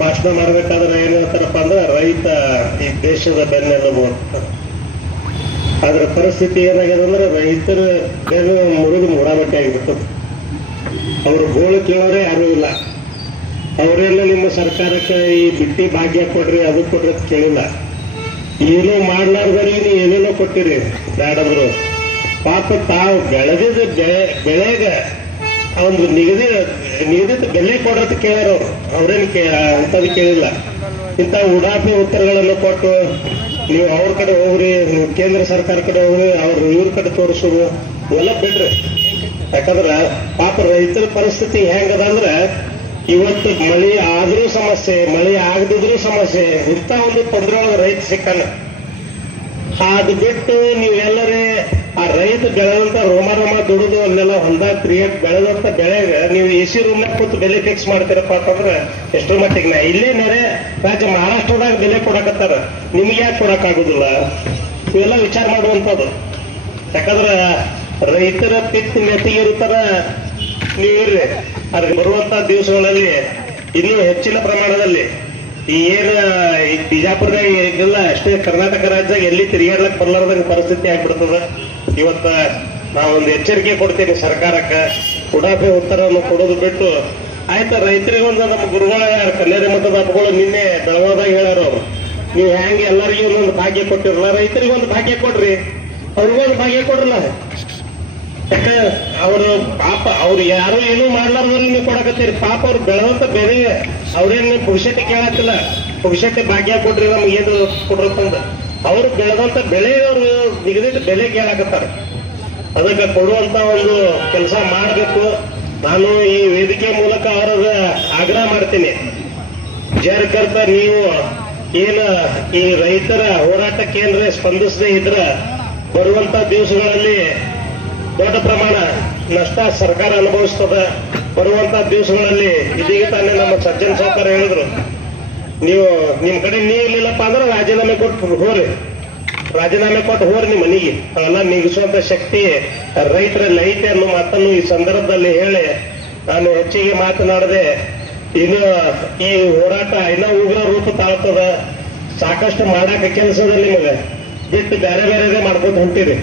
ಭಾಷಣ ಮಾಡ್ಬೇಕಾದ್ರೆ ಏನ್ ಹೇಳ್ತಾರಪ್ಪ ಅಂದ್ರೆ ರೈತ ಈ ದೇಶದ ಬೆನ್ನೆಲುಬು ಅಂತ. ಅದ್ರ ಪರಿಸ್ಥಿತಿ ಏನಾಗಿದೆ ಅಂದ್ರೆ ರೈತರ ಬೆನ್ನು ಮುರಿದು ಮೂಡಾಮಟ್ಟಿ ಆಗಿಬಿಟ್ಟು ಅವ್ರು ಗೋಳು ಕೇಳೋರೇ ಯಾರೂ ಇಲ್ಲ. ಅವರೆಲ್ಲ ನಿಮ್ಮ ಸರ್ಕಾರಕ್ಕೆ ಈ ಬಿಟ್ಟಿ ಭಾಗ್ಯ ಕೊಡ್ರಿ ಅದು ಕೊಡ್ರಿ ಅಂತ ಕೇಳಿಲ್ಲ. ಏನೋ ಮಾಡ್ಲಾರ್ದವ್ರಿಗೆ ನೀವು ಏನೇನೋ ಕೊಟ್ಟಿರಿ ಬ್ಯಾಡಂದ್ರು. ಪಾಪ ತಾವು ಬೆಳೆದಿದ್ದ ಬೆಳೆಗ ಒಂದು ನಿಗದಿತ ಬೆಲೆ ಕೊಡೋದು ಕೇಳ್ಯಾರ ಅವ್ರು. ಅವ್ರೇನು ಅಂಥದ್ದು ಕೇಳಿಲ್ಲ. ಇಂಥ ಉಡಾಫಿ ಉತ್ತರಗಳನ್ನು ಕೊಟ್ಟು ನೀವು ಅವ್ರ ಕಡೆ ಹೋಗ್ರಿ, ನೀವು ಕೇಂದ್ರ ಸರ್ಕಾರ ಕಡೆ ಹೋಗ್ರಿ, ಅವ್ರು ಇವ್ರ ಕಡೆ ತೋರಿಸೋದು ಇವೆಲ್ಲ ಬಿಡ್ರಿ. ಯಾಕಂದ್ರೆ ಪಾಪ ರೈತರ ಪರಿಸ್ಥಿತಿ ಹೆಂಗದ ಅಂದ್ರೆ ಇವತ್ತು ಮಳೆ ಆದ್ರೂ ಸಮಸ್ಯೆ, ಮಳೆ ಆಗದಿದ್ರೂ ಸಮಸ್ಯೆ. ಇಂಥ ಒಂದು ತೊಂದರೆ ಒಳಗೆ ರೈತ ಸಿಕ್ಕಾನ. ಅದು ಬಿಟ್ಟು ನೀವೆಲ್ಲರೇ ಆ ರೈತ ಬೆಳೆದಂತ ರೋಮ ದುಡಿದು ಅಲ್ಲೆಲ್ಲ ಹೊಲ್ದಾಗ ಕ್ರಿಯೇಟ್ ಬೆಳೆದಂತ ಬೆಳೆಗೆ ನೀವು ಎಸಿ ರೂಮ್ನಾಗ ಕೂತು ಬೆಲೆ ಫಿಕ್ಸ್ ಮಾಡ್ತೀರಪ್ಪ ಅಂತಂದ್ರೆ ಎಷ್ಟೋ ಮಟ್ಟಿಗೆ ಇಲ್ಲೇ ನೆರೆ ರಾಜ್ಯ ಮಹಾರಾಷ್ಟ್ರದಾಗ ಬೆಲೆ ಕೊಡಕತ್ತಾರ, ನಿಮ್ಗೆ ಯಾಕೆ ಕೊಡಕ್ಕಾಗುದಿಲ್ಲ? ಇವೆಲ್ಲ ವಿಚಾರ ಮಾಡುವಂಥದ್ದು. ಯಾಕಂದ್ರೆ ರೈತರ ಪಿತ್ ಮೆತ್ತಿಗಿರ್ತಾರ ನೀವಿರ್ರಿ. ಅದ್ರಿಗೆ ಬರುವಂತ ದಿವಸಗಳಲ್ಲಿ ಇನ್ನೂ ಹೆಚ್ಚಿನ ಪ್ರಮಾಣದಲ್ಲಿ ಈ ಏನು ಬಿಜಾಪುರದಾಗ ಈಗೆಲ್ಲ ಅಷ್ಟೇ ಕರ್ನಾಟಕ ರಾಜ್ಯದಾಗ ಎಲ್ಲಿ ತಿರುಗಾಡ್ಲಕ್ ಬರ್ಲಾರ್ದಂಗ ಪರಿಸ್ಥಿತಿ ಆಗ್ಬಿಡ್ತದ. ಇವತ್ತ ನಾವೊಂದು ಎಚ್ಚರಿಕೆ ಕೊಡ್ತೀನಿ ಸರ್ಕಾರಕ್ಕೆ. ಉಡಾಫೆ ಉತ್ತರವನ್ನು ಕೊಡೋದು ಬಿಟ್ಟು ಆಯ್ತಾ ರೈತರಿಗೆ ಒಂದು ನಮ್ಮ ಗುರುಗಳ ಕಲ್ಯಾಣ ಮಠದ ಹಬ್ಬಗಳು ನಿನ್ನೆ ಬೆಳಗಾವದಾಗ ಹೇಳ್ಯಾರ ಅವ್ರು. ನೀವು ಹೆಂಗೆ ಎಲ್ಲರಿಗೂ ಒಂದೊಂದು ಭಾಗ್ಯ ಕೊಟ್ಟಿರಲ್ಲ, ರೈತರಿಗೆ ಒಂದು ಭಾಗ್ಯ ಕೊಡ್ರಿ, ಅವ್ರಿಗೊಂದು ಭಾಗ್ಯ ಕೊಡ್ರಲ್ಲ. ಯಾಕೆ ಅವರು ಪಾಪ ಅವ್ರು ಯಾರು ಏನೂ ಮಾಡ್ಲಾರ್ದ್ರಲ್ಲಿ ನೀವು ಕೊಡಕತ್ತೀರಿ. ಪಾಪ ಅವ್ರು ಬೆಳೆದಂತ ಬೆಲೆ ಅವ್ರೇನು ಪುರುಷತೆ ಕೇಳತ್ತಿಲ್ಲ, ಪುರುಷತೆ ಭಾಗ್ಯ ಕೊಡ್ರಿ ನಮ್ಗೆ ಏನು ಕೊಡ್ರತ್ತಂದ. ಅವ್ರು ಬೆಳೆದಂತ ಬೆಳೆ ಅವರು ನಿಗದಿತ ಬೆಲೆ ಕೇಳಕತ್ತಾರೆ. ಅದಕ್ಕೆ ಕೊಡುವಂತ ಒಂದು ಕೆಲಸ ಮಾಡಬೇಕು. ನಾನು ಈ ವೇದಿಕೆ ಮೂಲಕ ಅವರ ಆಗ್ರಹ ಮಾಡ್ತೀನಿ. ಜಾರಕರ್ತ ನೀವು ಏನು ಈ ರೈತರ ಹೋರಾಟಕ್ಕೆ ಏನ್ರೆ ಸ್ಪಂದಿಸದೇ ಇದ್ರ ಬರುವಂತ ದಿವಸಗಳಲ್ಲಿ ದೊಡ್ಡ ಪ್ರಮಾಣ ನಷ್ಟ ಸರ್ಕಾರ ಅನುಭವಿಸ್ತದ. ಬರುವಂತ ದಿವಸಗಳಲ್ಲಿ ಇದೀಗ ತಾನೇ ನಮ್ಮ ಸಜ್ಜನ್ ಸಾವ್ಕಾರ ಹೇಳಿದ್ರು, ನೀವು ನಿಮ್ ಕಡೆ ನೀರ್ಲಿಲ್ಲಪ್ಪ ಅಂದ್ರೆ ರಾಜೀನಾಮೆ ಕೊಟ್ಟು ಹೋರಿ, ರಾಜೀನಾಮೆ ಕೊಟ್ಟು ಹೋರಿ ನಿಮ್ಮ ಮನೆಗೆ. ಅವೆಲ್ಲ ನಿಗಿಸುವಂತ ಶಕ್ತಿ ರೈತರಲ್ಲಿ ಐತೆ ಅನ್ನೋ ಮಾತನ್ನು ಈ ಸಂದರ್ಭದಲ್ಲಿ ಹೇಳಿ ನಾನು ಹೆಚ್ಚಿಗೆ ಮಾತನಾಡದೆ ಇನ್ನು ಈ ಹೋರಾಟ ಇನ್ನೂ ಉಗ್ರ ರೂಪ ತಾಳ್ತದ. ಸಾಕಷ್ಟು ಮಾಡಾಕ ಕೆಲಸದಲ್ಲಿ ನಿಮಗೆ ಬಿಟ್ಟು ಬೇರೆ ಬೇರೆದೇ ಮಾಡ್ಕೊಂಡು ಹೊಂಟಿರಿ.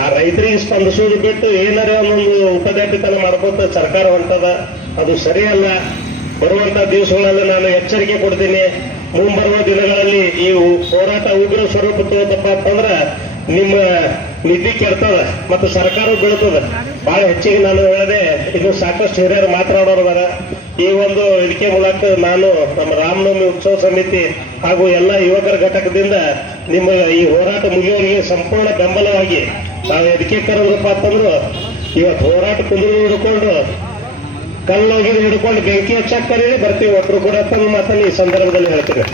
ಆ ರೈತರಿಗೆ ಸ್ಪಂದಿಸೋದು ಬಿಟ್ಟು ಏನಾರ ಒಂದೊಂದು ಉಪದ್ಯಾಪಿತನ ಮಾಡ್ಕೋತ ಸರ್ಕಾರ ಹೊಂಟದ, ಅದು ಸರಿಯಲ್ಲ. ಬರುವಂತ ದಿವಸಗಳಲ್ಲಿ ನಾನು ಎಚ್ಚರಿಕೆ ಕೊಡ್ತೀನಿ. ಮುಂಬರುವ ದಿನಗಳಲ್ಲಿ ಈ ಹೋರಾಟ ಉಗ್ರ ಸ್ವರೂಪ ತೋತಪ್ಪ ಅಂತಂದ್ರ ನಿಮ್ಮ ನಿಧಿ ಕೆಡ್ತದ ಮತ್ತು ಸರ್ಕಾರ ಬೀಳ್ತದ. ಬಹಳ ಹೆಚ್ಚಿಗೆ ನಾನು ಹೇಳದೆ ಇನ್ನು ಸಾಕಷ್ಟು ಹಿರಿಯರು ಮಾತನಾಡೋರದಾರ. ಈ ಒಂದು ವೇದಿಕೆ ಮೂಲಕ ನಾನು ನಮ್ಮ ರಾಮನವಮಿ ಉತ್ಸವ ಸಮಿತಿ ಹಾಗೂ ಎಲ್ಲ ಯುವಕರ ಘಟಕದಿಂದ ನಿಮ್ಮ ಈ ಹೋರಾಟ ಮುಗಿಯೋರಿಗೆ ಸಂಪೂರ್ಣ ಬೆಂಬಲವಾಗಿ ನಾವು ಎದಕ್ಕೆ ಕರೆದ್ರಪ್ಪ ಅಂತಂದ್ರು ಇವತ್ತು ಹೋರಾಟ ಕುದುರೆ ಹಿಡ್ಕೊಂಡು ಕಲ್ಲೋಗಿ ಹಿಡ್ಕೊಂಡು ಬೆಂಕಿ ಹಚ್ಚಕ್ ಕರೀರಿ ಬರ್ತೀವಿ ಒಟ್ಟರು ಕೂಡ ಮಾತನ್ನು ಈ ಸಂದರ್ಭದಲ್ಲಿ ಹೇಳ್ತೀನಿ.